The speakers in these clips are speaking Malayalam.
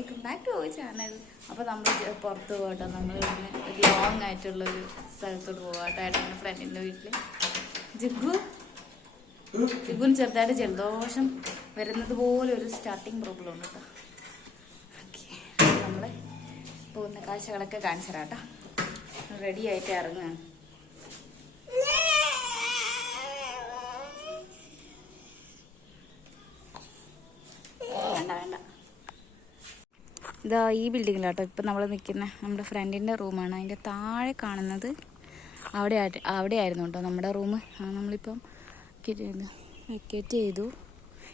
Welcome back to our channel അപ്പോൾ നമ്മൾ പുറത്ത് പോകട്ടോ. നമ്മൾ ഇവിടുന്ന് ലോങ് ആയിട്ടുള്ളൊരു സ്ഥലത്തോട്ട് പോകാട്ടോ ഏട്ടന്റെ ഫ്രണ്ടിന്റെ വീട്ടിൽ ജിഗു ജിഗുന് ചെറുതായിട്ട് ജലദോഷം വരുന്നത് പോലെ ഒരു സ്റ്റാർട്ടിങ് പ്രോബ്ലം ഉണ്ട് കേട്ടോ ഓക്കെ. നമ്മൾ പോകുന്ന കാഴ്ചകളൊക്കെ കാണിച്ചു തരാം കേട്ടോ റെഡി ആയിട്ട് ഇറങ്ങുകയാണ് ഇതാ ഈ ബിൽഡിങ്ങിലാട്ടോ ഇപ്പം നമ്മൾ നിൽക്കുന്ന. നമ്മുടെ ഫ്രണ്ടിന്റെ റൂമാണ്. അതിന്റെ താഴെ കാണുന്നത് അവിടെ അവിടെ ആയിരുന്നു കേട്ടോ നമ്മുടെ റൂം നമ്മളിപ്പം വെക്കേറ്റ് ചെയ്തു.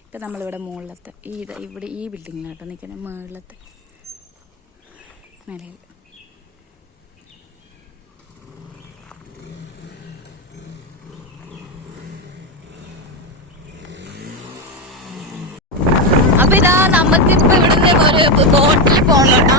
ഇപ്പം നമ്മളിവിടെ മുകളിലത്തെ ഈ ഇവിടെ ഈ ബിൽഡിങ്ങിലാട്ടോ നിൽക്കുന്ന മുകളിലത്തെ നിലയിൽ നമുക്കിപ്പോ ഇവിടുന്ന് ഒരു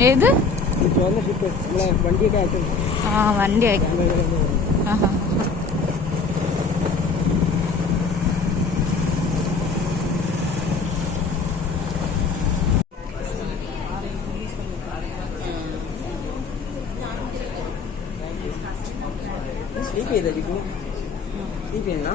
ഏത് ചുവന്ന ഷിപ്പ് നമ്മളെ വണ്ടിയൊക്കെ ആക്കും ആ വണ്ടി അയക്കും ആഹാ. സ്ലീപ്പ് ചെയ്തായിരിക്കും സ്ലീപ്പ് ചെയ്യുന്ന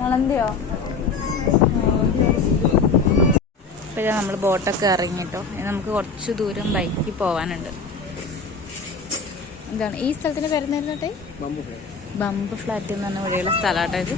മുളന്തിയോ ഇപ്പോഴാണ് നമ്മൾ ബോട്ടൊക്കെ ഇറങ്ങിട്ടോ. ഇനി നമുക്ക് കുറച്ച് ദൂരം ബൈക്കിൽ പോവാനുണ്ട്. എന്താണ്? ഈ സ്ഥലത്തിന് ഫ്ലൈ ബമ്പ് ഫ്ലാറ്റ് എന്ന് പറഞ്ഞ വഴിയുള്ള സ്ഥലമാട്ടോ ഇത്.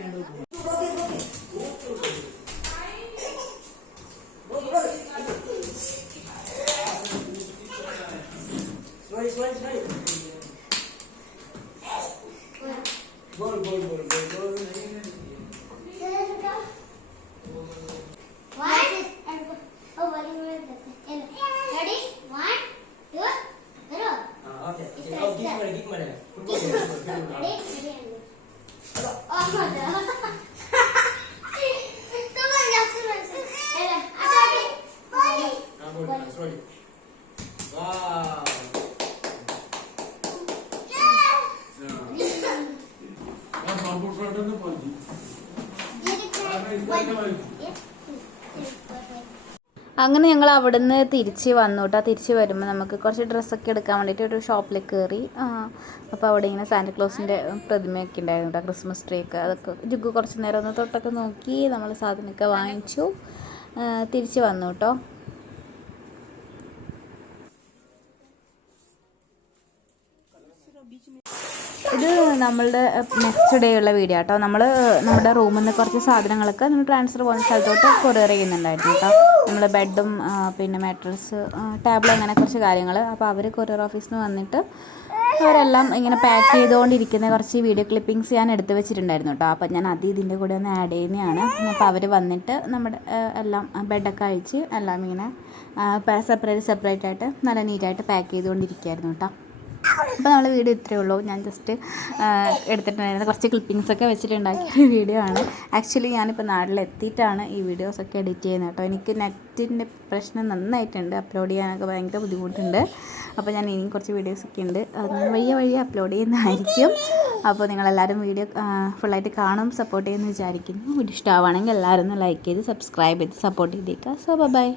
vai vai vai vai vai vai അങ്ങനെ ഞങ്ങൾ അവിടുന്ന് തിരിച്ച് വന്നു കേട്ടോ തിരിച്ച് വരുമ്പോൾ നമുക്ക് കുറച്ച് ഡ്രസ്സൊക്കെ എടുക്കാൻ വേണ്ടിയിട്ട് ഒരു ഷോപ്പിൽ കയറി അപ്പോൾ അവിടെ ഇങ്ങനെ സാന്റക്ലോസിന്റെ പ്രതിമയൊക്കെ ഉണ്ടായിരുന്നു കേട്ടോ ക്രിസ്മസ് ട്രീ ഒക്കെ. അതൊക്കെ ജുഗു കുറച്ച് നേരം ഒന്ന് തൊട്ടൊക്കെ നോക്കി നമ്മൾ സാധനമൊക്കെ വാങ്ങിച്ചു. തിരിച്ച് വന്നു കേട്ടോ ഇത് നമ്മളുടെ നെക്സ്റ്റ് ഡേ ഉള്ള വീഡിയോ കേട്ടോ നമ്മൾ നമ്മുടെ റൂമിൽ നിന്ന് കുറച്ച് സാധനങ്ങളൊക്കെ നമ്മൾ ട്രാൻസ്ഫർ പോകുന്ന സ്ഥലത്തോട്ട് കൊറിയർ ചെയ്യുന്നുണ്ടായിരുന്നു കേട്ടോ നമ്മൾ ബെഡും പിന്നെ മാട്രസ് ടേബിൾ അങ്ങനെ കുറച്ച് കാര്യങ്ങൾ അപ്പോൾ അവർ കൊറിയർ ഓഫീസിൽ നിന്ന് വന്നിട്ട് അവരെല്ലാം ഇങ്ങനെ പാക്ക് ചെയ്തുകൊണ്ടിരിക്കുന്ന കുറച്ച് വീഡിയോ ക്ലിപ്പിംഗ്സ് ഞാൻ എടുത്തു വെച്ചിട്ടുണ്ടായിരുന്നു കേട്ടോ അപ്പോൾ ഞാൻ അത് ഇതിന്റെ കൂടെ ഒന്ന് ആഡ് ചെയ്യുന്നതാണ്. അപ്പോൾ അവർ വന്നിട്ട് നമ്മുടെ എല്ലാം ബെഡൊക്കെ അഴിച്ച് എല്ലാം ഇങ്ങനെ സെപ്പറേറ്റ് സെപ്പറേറ്റ് ആയിട്ട് നല്ല നീറ്റായിട്ട് പാക്ക് ചെയ്തുകൊണ്ടിരിക്കുകയായിരുന്നു കേട്ടോ അപ്പോൾ നമ്മൾ വീഡിയോ ഇത്രയേ ഉള്ളൂ. ഞാൻ ജസ്റ്റ് എടുത്തിട്ടുണ്ടായിരുന്നത് കുറച്ച് ക്ലിപ്പിങ്സൊക്കെ വെച്ചിട്ടുണ്ടാക്കിയ വീഡിയോ ആണ്. ആക്ച്വലി ഞാനിപ്പോൾ നാട്ടിലെത്തിയിട്ടാണ് ഈ വീഡിയോസൊക്കെ എഡിറ്റ് ചെയ്യുന്നത് കേട്ടോ. എനിക്ക് നെറ്റിന്റെ പ്രശ്നം നന്നായിട്ടുണ്ട്. അപ്ലോഡ് ചെയ്യാനൊക്കെ ഭയങ്കര ബുദ്ധിമുട്ടുണ്ട്. അപ്പോൾ ഞാൻ ഇനിയും കുറച്ച് വീഡിയോസൊക്കെ ഉണ്ട്. അത് ഞാൻ വഴിയെ വഴിയെ അപ്ലോഡ് ചെയ്യുന്നതായിരിക്കും. അപ്പോൾ നിങ്ങളെല്ലാവരും വീഡിയോ ഫുള്ളായിട്ട് കാണും സപ്പോർട്ട് ചെയ്യുമെന്ന് വിചാരിക്കുന്നു. വീഡിയോ ഇഷ്ടമാവുകയാണെങ്കിൽ എല്ലാവരും ഒന്ന് ലൈക്ക് ചെയ്ത് സബ്സ്ക്രൈബ് ചെയ്ത് സപ്പോർട്ട് ചെയ്തേക്കുക. So by